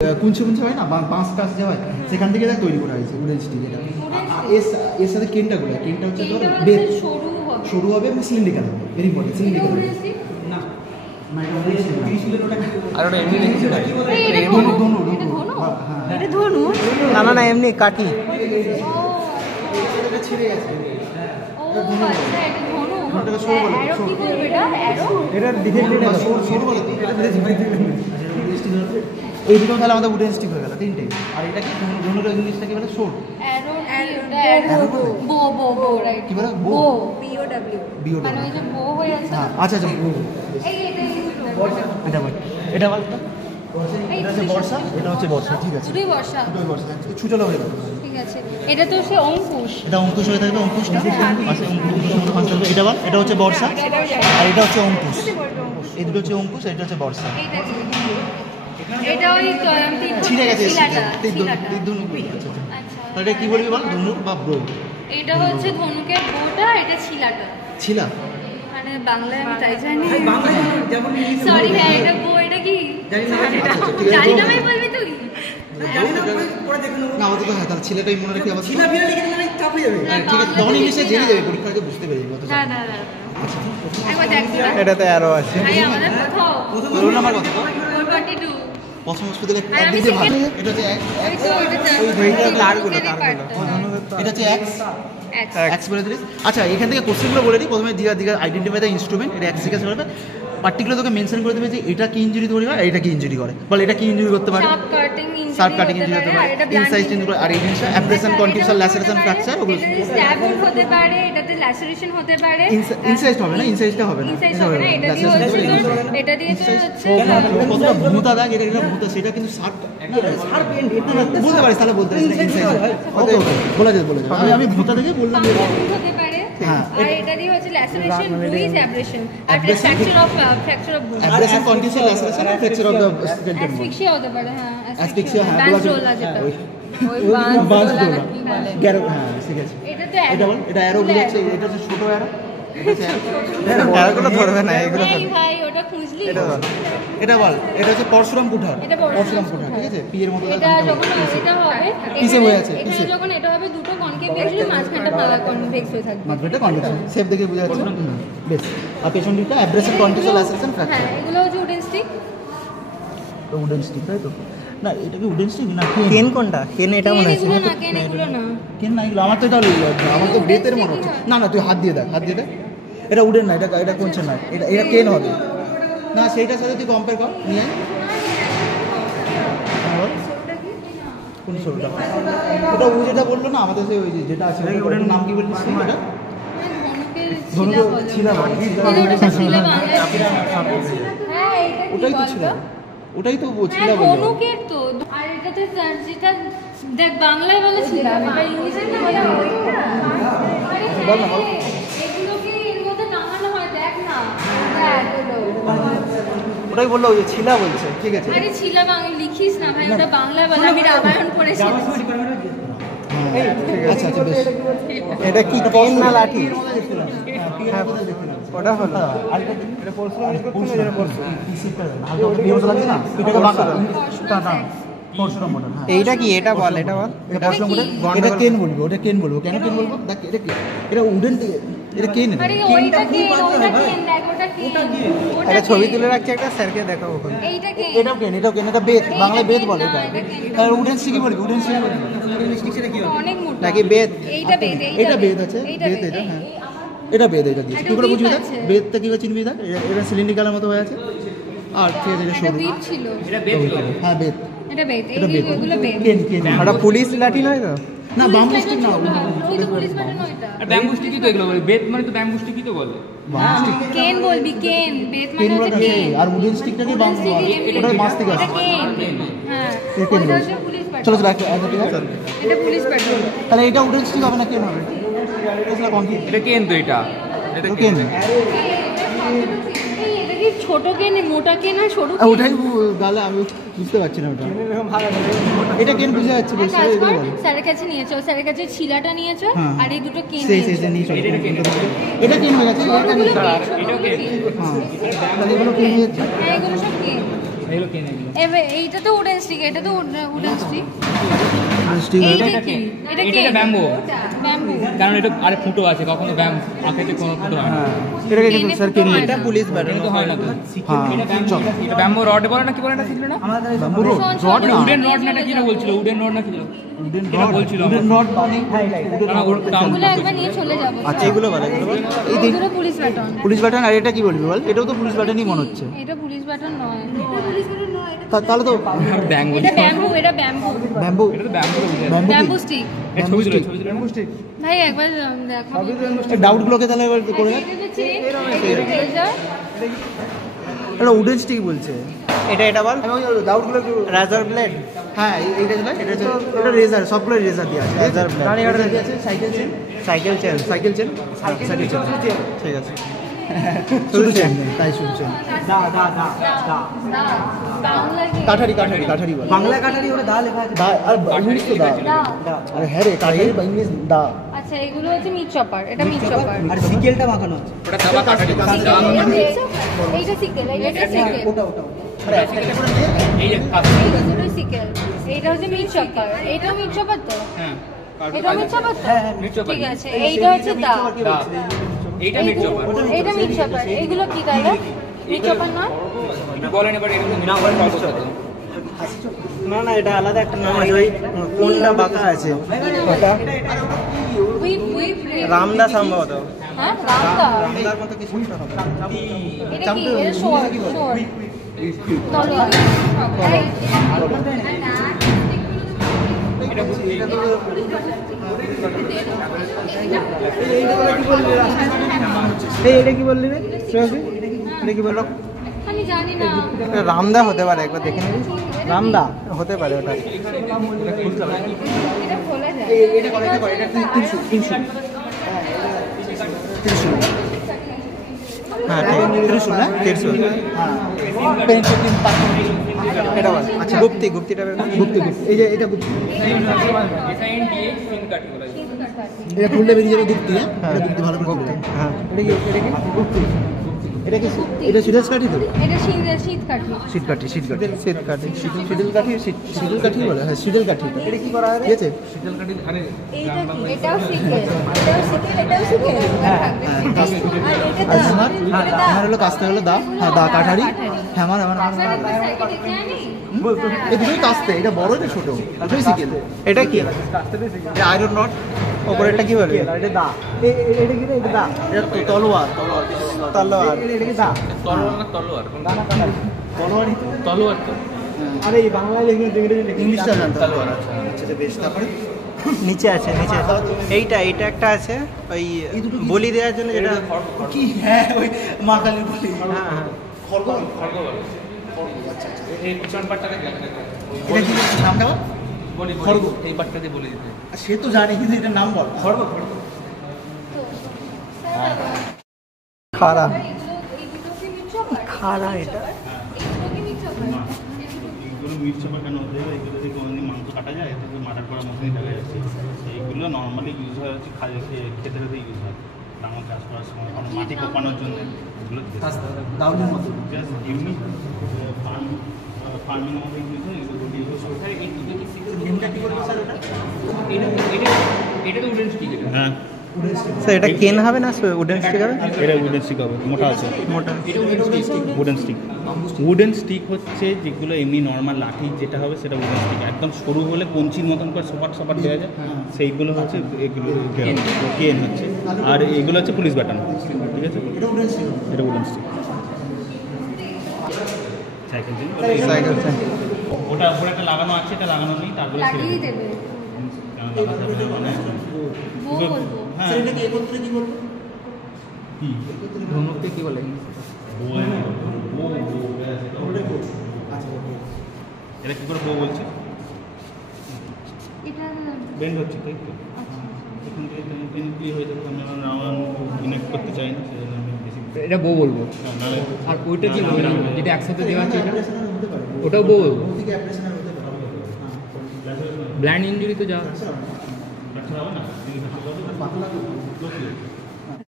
কুঞ্চে কুঞ্চে হয় না, বাঁশ কাজ যে হয়, সেখান থেকে এটা তৈরি করা হয়েছে উডেন স্টিক। এটা এর সাথে কেনটা করে, কেনটা হচ্ছে তোর বেদ সরু হবে এবং সিলিন্ড্রিক্যাল হবে, ভেরি ইম্পর্টেন্ট। সিলিন্ড্রিক্যাল না, আর ওটা এমনি দেখছি না, এটা ধনু না না না এমনি কাঠি। এটা ছিঁড়ে গেছে। এই দুটো তাহলে আমাদের উডেন স্টিক হয়ে গেল তিনটে। আর এটা কি ধনুর জিনিসটা কি বলে, সোর কি বলে, বো বিও। আচ্ছা আচ্ছা, এটা বল, এটা বল, এটা হচ্ছে বর্ষা, এটা হচ্ছে বর্ষা। ঠিক আছে, দুটোই বর্ষা, দুটোই বর্ষা। ছুটলো হয়ে গেল, ঠিক আছে। এটা তো সে অঙ্কুশ, এটা অঙ্কুশ হয়ে থাকবে, অঙ্কুশটা আচ্ছা অঙ্কুশ। এটা বল, এটা হচ্ছে বর্ষা আর এটা হচ্ছে অঙ্কুশ। এই দুটো হচ্ছে অঙ্কুশ, এটা হচ্ছে বর্ষা। এটা ওই ছিঁড়ে গেছে তাহলে কি বলবি বল, ধনুক বা ব্রো? এটা হচ্ছে ধনুকের বোটা, এটা ছিলাটা। ছিলা মানে বাংলায় আমি তাই জানি, সরি। হ্যাঁ, এটা বো, এটা কি জানি না, আমি বলবি তুই না, আমাদের তো হয় তাহলে ছিলাটাই মনে রাখি। আবার ছিলা বিড়ালি কিন্তু মানে চাপড়ে যাবে। ঠিক আছে, তখন ইংলিশে জেনে যাবে, পরীক্ষাতে বুঝতে পেরে যাবে। না না না, একবার দেখো, এটাতে আরো আছে। ভাই আমাদের কোথাও রোল নাম্বার কত? 42। প্রথম হসপিটালে একদিন যে ভালো, এটা হচ্ছে এটা হচ্ছে এক্স বলে দিলি। আচ্ছা, এখান থেকে কোশ্চেনগুলো বলে দিই। প্রথমে দিঘা আইডেন্টিফাই দ্য ইনস্ট্রুমেন্ট, এটা এক্স জিজ্ঞাসা করবে। পার্টিকুলার তোকে মেনশন করে দেবে যে এটা কি ইনজুরি তৈরি হয়, এটা কি ইনজুরি করে, বলে এটা কি ইনজুরি করতে পারে, শার্প কাটিং ইনজুরি হতে পারে, ইনসাইজ ইনজুরি, আর এই জিনিসটা অ্যাব্রেশন, কন্টিউশন, ল্যাসেরেশন, ফ্র্যাকচার, ওগুলো স্ট্যাব উন্ড হতে পারে, এটাতে ল্যাসেরেশন হতে পারে। ইনসাইজ হবে না, ইনসাইজটা হবে না, ইনসাইজ হবে না। এটা দিয়ে হচ্ছে, এটা দিয়ে হচ্ছে কতটা ভূতা দাগ, এটা ভূতা, সেটা কিন্তু শার্প বলতে পারিস, তাহলে বলতে পারিস ইনসাইজ ওকে বলে যাবে, বলে যাবে। আমি ভূতা থেকে বললাম হতে পারে। আর এটা দিয়ে হচ্ছে ল্যাসেরেশন, ব্রুইজ, অ্যাব্রেশন, আর fracture of bone, abrasion, contusion, laceration, আর fracture of the skeleton, asphyxia হতে পারে। হ্যাঁ, অ্যাসফিক্সিয়া, হ্যাঁ, বানজোলা যেটা, ওই বানজোলা নাকি বলে, গ্যারো, হ্যাঁ ঠিক আছে। এটা বল, এটা অ্যারো বুঝাচ্ছে, এটা হচ্ছে ছোট অ্যারো, এটা হচ্ছে এগুলো ধরবে না, এগুলো এই ভাই ওটা খুঁজলি। এটা বল, এটা হচ্ছে পরশুরাম কুঠার, পরশুরাম কুঠার, ঠিক আছে, পি এর মতো এটা যখন এটা হবে, পিছে হয়ে আছে, এটা পিছে যখন এটা হবে দুটো কনকেভ হয়ে মাঝখানটা ফাঁকা কনভেক্স হয়ে থাকবে, মাঝখানটা কনভেক্স, শেপ দেখে বোঝা যাচ্ছে। বেশ, আর পেছন দিকটা অ্যাব্রেশন, কন্টিউশন, ল্যাসেরেশন, ফ্র্যাকচার। হ্যাঁ, এগুলো হচ্ছে উডেন স্টিক। তো উডেন স্টিক, তাই তো? না, এটা কি উডেন স্টিক না কেন কোনটা? কেন এটা মনে হচ্ছে। এগুলো না, কেন এগুলো না, কেন না, এগুলো আমার তো এটা আমার তো বেতের মনে হচ্ছে। না না, তুই হাত দিয়ে দেখ, হাত দিয়ে দেখ। এটা উডেন না, এটা কোনছে না, এটা কেন হবে না, সেইটার সাথে তুই কম্পেয়ার কর নিয়ে। কোন শোটা? ওটা ও যেটা বললো না আমাদের, সেই ওই যেটা আছে, ওটার নাম কি বলছিস এটা? ধনুকে ছিলা, ওটাই তো ছিল, ওটাই তো ছিলা বলে। ধনুকের তো, আর এটা তো যেটা দেখ বাংলায় বলে ছিলা, এটা ইংলিশে না বলে ওইটা। বল না, বল। এগুলোকে এর মধ্যে নামানো হয়, দেখ না, ওটাই বললো, ওই যে ছিলা বলছে, ঠিক আছে। আরে ছিলা বাংলা লিখিস না ভাই, ওটা বাংলা বলে, আমি রামায়ণ পড়েছি। আচ্ছা আচ্ছা, বেশ। এটা কি কেন না লাঠি? ওটা হলো এটা পরশুরাম করতে হবে, এটা পরশুরাম পিসিটা হালকা বিরত লাগছে না, এটাকে বাঁকা টাটা পরশুরাম মডেল। হ্যাঁ, এইটা কি? এটা বল, এটা বল। এটা পরশুরাম মডেল, এটা কেন বলবো, ওটা কেন বলবো, কেন কেন বলবো? দেখ এটা কি, এটা উডেন, এটা কেন, আরে ওইটা কি, ওটা কেন, দেখ ওটা কি, একটা ছবি তুলে রাখছি, একটা স্যারকে দেখাবো। এইটা কি, এটাও কেন, এটাও কেন, এটা বেদ, বাংলায় বেদ বলে এটা। আর উডেন স্টিকই বলবি, উডেন স্টিক বলবি, স্টিক সেটা কি হবে? অনেক মোটা নাকি বেদ? এইটা বেদ, এটা বেদ আছে, বেদ এটা, হ্যাঁ এটা বেদ, এটা দিয়েছে। তুই করে বুঝবি দেখ, বেদটা কি করে চিনবি দেখ, এটা সিলিন্ড্রিক্যালের মতো হয়ে আছে। আর ঠিক আছে, এটা সরু, বিট ছিল, এটা বেদ, হ্যাঁ বেদ, এটা বেদ, এটা বেদ, এগুলো বেদ। কেন কেন, ওটা পুলিশ লাঠি নয় তো? না বাম্বু স্টিক না, ওই তো পুলিশ মানে ওইটা, আর ব্যাম্বু স্টিকই তো এগুলো বলে, বেত মানে তো ব্যাম্বু স্টিকই তো বলে। বাম্বু স্টিক কেন বলবি, কেন বেদ মানে কেন হচ্ছে বলতে কেন, আর উডেন স্টিকটাকে বাম্বু বলে, ওটা মাছ থেকে এটা আসে। কেন, হ্যাঁ এটা কেন ওইটা বলছে? হচ্ছে পুলিশ প্যাট্রোল। চলো চলো, আচ্ছা ঠিক আছে, এটা পুলিশ প্যাট্রোল। তাহলে এটা উডেন স্টিক হবে না, কেন হবে? এটা কনক্রিট, এটা কেন তো, এটা কেন, এটা কি ছোট কেন, মোটা কেন আর সরু কেন? ওটাই গালে আমি বুঝতে পারছি না ওটা, এটা কেন বুঝে যাচ্ছে বেশ, কাজ এগুলো কর, বলো। স্যারের কাছে নিয়েছো, স্যারের কাছে ছিলাটা নিয়েছো, হ্যাঁ। আর এই দুটো কেন সেই নিয়েছো। নিয়ে চলো, এটা কেন হয়ে গেছে, এটা সরুগুলো কেন, কেন, সরুগুলো কেন। হ্যাঁ তাহলে এগুলো কেন হয়ে যাচ্ছে, হ্যাঁ এগুলো সব কেন। এগুলো কেন এগুলো? এবার এইটা তো উডেন স্টিক, এটা তো উডেন স্টিক। ঠিক আছে এইটা কি? এটা কি? এটা ব্যাম্বো। ব্যাম্বু। কারণ এটা আরে ফুটো আছে, কখনো আঁকেতে কোনো ফুটো হয় না। এটাকে কিন্তু স্যার কিনে এটা পুলিশ ব্যাটন এটা তো হয় না তো। হ্যাঁ এটা ব্যাম্বো, এটা ব্যাম্বো রড বলে না, কি বলে না ছিল না? ব্যাম্বু রড শোন, শোন, উডেন রড না, এটা কি না বলছিল? উডেন রড না কি ছিল? উডেন এটা বলছিল উডেন রড মানে না, না, ওর দাম এগুলো একবার নিয়ে চলে যাবো। আচ্ছা এগুলো বল এগুলো বল এই দেখ এগুলো পুলিশ ব্যাটন। Police baton. আর এটা কি বলবি বল? এটাও তো পুলিশ ব্যাটনই মনে হচ্ছে। এটা পুলিশ ব্যাটন নয়। এটা পুলিশ ব্যাটন নয়। তাহলে তো ব্যাম্বো। এটা ব্যাম্বু, এটা ব্যাম্বু। ব্যাম্বু এটা তো ব্যাম্বো বুঝে। Bamboo stick. এই ছবি তুলে ছবি তুলে ভাই একবার দেখাবো। ডাউট গুলোকে তাহলে এবার করে দেখ। এটা তো চেন, এটা ট্রেজার। এটা উডেন স্টিক বলছে। এটা বল আমি ওই ডাউট গুলো একটু রাজার ব্লেড। হ্যাঁ এইটা যেটা এটা রেজার, সবগুলো রেজার দিয়ে আছে। Razor blade। গাড়ি গাড়ি দিয়ে আছে, cycle chain, cycle chain. Cycle chain, cycle chain. ঠিক আছে। শুধু চেন তাই শুধু চেন। বাংলা কি? কাঠারি কাঠারি কাঠারি বল। বাংলা কাটারি ওটা দা লেখা আছে। দা আর ইংলিশ তো দা। দা। আরে হ্যাঁ রে কাঠারি বা ইংলিশ দা। আচ্ছা এগুলো হচ্ছে মিট চপার, এটা মিট চপার। আর সিকেলটা মাখানো আছে। ওটা দাবা কাটারি। এইটা সিকেল, এইটা সিকেল। ওটা ওটা। আরে একটা করে দে। এই যে কাজ। এইটা দুটো সিকেল। এইটা হচ্ছে মিট চপার। এইটাও মিট চপার তো? হ্যাঁ। এটা মিট চপার তো? Meat chopper. ঠিক আছে। এইটা হচ্ছে দা। দা। এইটা মিট চপার। এইটা মিট চপার। এইগুলো কি তাহলে? মিট চপার না? এটা বলেন এবার এরকম না বলে কত কত। না না এটা আলাদা একটা নাম আছে ওই কোনটা বাঁকা আছে ওটা হুইপ হুইপ। রামদা সম্ভবত। হ্যাঁ রামদা। রামদার মতো কিছু একটা হবে। এটা কি? এটা শর্ট শর্ট। তলোয়ার। এটা কি বললি রে শ্রেয়সী? এটা কি বললো? আমি জানি না। এটা রামদা হতে পারে, একবার দেখে নিবি। রামদা হতে পারে ওটা। এটা খোলা যায়। এটা করে এটা করে এটা 300 হ্যাঁ ঠিক আছে। ত্রিশূল না? ত্রিশূল। হ্যাঁ পেন্সিল তিন পাঁচ। এটা বল। আচ্ছা গুপ্তি গুপ্তিটা বের কর। গুপ্তি গুপ্তি এই যে এটা গুপ্তি। এসআইএন ডি সিন কাটি বলা যায়। এটা খুললে বেরিয়ে যাবে গুপ্তি। হ্যাঁ এটা গুপ্তি ভালো করে গুপ্তি। গুপ্তি। হ্যাঁ এটা কি গুপ্তি? এটা কি এটা সিরিয়াস কাঠি তো? এটা শীত কাঠি। শীত কাঠি শীত কাঠি শীত কাটে। শীতল কাঠি শীতল কাঠি বলে। হ্যাঁ শীতল কাঠি। এটা কি করা হয়? ঠিক আছে শীতল কাটি আরে এইটা কি? এটাও সিকেল। এটাও সিকেল, এটাও সিকেল। হ্যাঁ আর এটা আর দা। হ্যামার এটা দা। হ্যামার হলো কাস্তে হলো দা। হ্যাঁ দা কাঠারি। হ্যামার হ্যামার স্যার একটা সাইকেল দেখে আনি। এই দুটোই কাস্তে। এটা বড় এটা ছোট দুটোই সিকেল। এটা কি? এটা আয়রন রড। ওপরেরটা কি বলবি? এটা দা। এটা কি রে? এটা দা। এটা তো তলোয়ার তলোয়ার তলোয়ার। এটা কি দা? তলোয়ার না তলোয়ার তলোয়ারই তো। তলোয়ার তো আরে এই বাংলায় লিখে ইংরেজি ইংলিশটা জানতে তলোয়ার। আচ্ছা আচ্ছা বেশ। তারপরে নিচে আছে নিচে আছে। এইটা একটা আছে ওই বলি দেওয়ার জন্য যেটা। কি হ্যাঁ ওই মা কালী বলি। হ্যাঁ হ্যাঁ খড়গ খড়গ বলে। এই পিছন পাটটাকে এটা কি নামটা বল? বলি খড়গ। এই পাটটাতে বলে দিতে। আর সে তো জানি কিন্তু এটার নাম বল। খড়গ খাড়া এই দুটো কি মিট চপার? খাড়া এটা। এগুলো কি মিট চপার? এগুলো মিট চাপা কেন হতে হবে? এগুলো থেকে কোনোদিন মাংস কাটা যায়, এতে মার্ডার করার মতনই দেখা যাচ্ছে। এইগুলো নর্মালি ইউজ হয় হচ্ছে খেতে ইউজ হয়। ডাঙর চাষ করার সময় কারণ মাটি কোপানোর জন্য এগুলো দাউদের মতো। জাস্ট ইউনিক ফার্মিং আমাদের ইউজ হয়, এগুলো ইউজ হয়। গেমটা কি করবে স্যার ওটা? এটা তো উডেন স্টিক এটা। হ্যাঁ, স্যার এটা কেন হবে না উডেন স্টিক হবে? এটা উডেন স্টিক হবে, মোটা আছে। মোটা। Wooden stick. উডেন স্টিক হচ্ছে যেগুলো এমনি নর্মাল লাঠি যেটা হবে সেটা উডেন স্টিক। একদম সরু হলে কঞ্চির মতন করে সপাট দেওয়া যায়, সেইগুলো হচ্ছে এগুলো কেন হচ্ছে। আর এগুলো হচ্ছে পুলিশ ব্যাটন। ঠিক আছে, এটা wooden stick. Cycle chain cycle chain. ওটা উপরে একটা লাগানো আছে, এটা লাগানো নেই, তারপরে লাগিয়ে দেবে। বউ বলবো। হ্যাঁ, স্যার এটাকে একত্রে কি বলবো? ধনুককে কি বলে? এটা কি করে বউ বলছে? এটা বেন্ড হচ্ছে, তাই তো? এখান থেকে টেকনিক্যালি হয়ে যাবে। আমি রাউন্ড ইনেক্ট করতে চাই না, সেজন্য আমি বেশি এটা বউ বলবো। নাহলে আর ওইটা কি বলবো? যেটা একসাথে দেওয়া আছে এটা ওটাও বউ বলবো। থেকে অ্যাপ্রেশনাল হতে পারে। ব্ল্যান্ড ইঞ্জুরি তো যা হবে না।